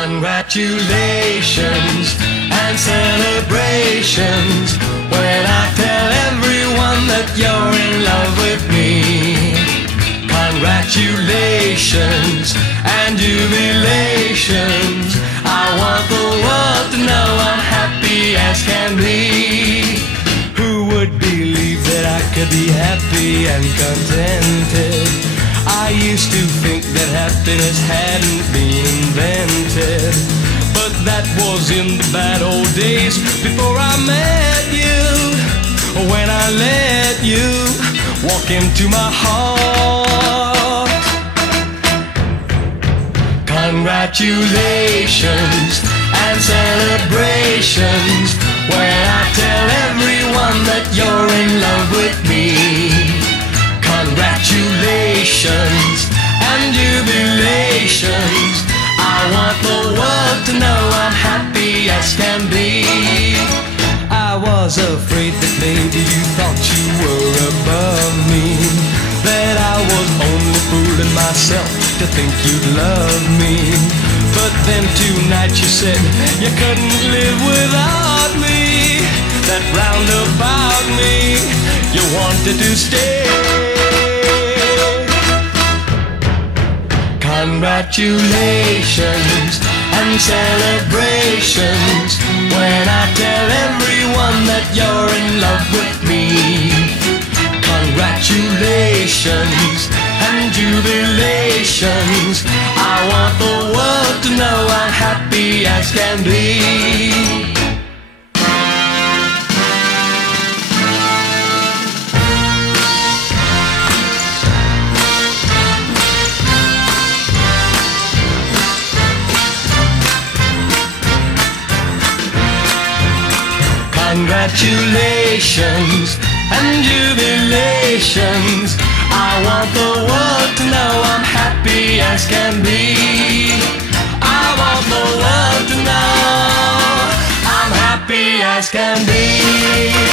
Congratulations and celebrations when I tell everyone that you're in love with me. Congratulations and jubilations. I want the world to know I'm happy as can be. Who would believe that I could be happy and contented? I used to think that happiness hadn't been invented, but that was in the bad old days before I met you. When I let you walk into my heart. Congratulations and celebrations when I tell everyone that you're in love with me. Congratulations and jubilations. I want the world to know I'm happy as can be. I was afraid that maybe you thought you were above me, that I was only fooling myself to think you'd love me. But then tonight you said you couldn't live without me, that round about me you wanted to stay. Congratulations and celebrations when I tell everyone that you're in love with me. Congratulations and jubilations. I want the world to know I'm happy as can be. Congratulations and jubilations. I want the world to know I'm happy as can be. I want the world to know I'm happy as can be.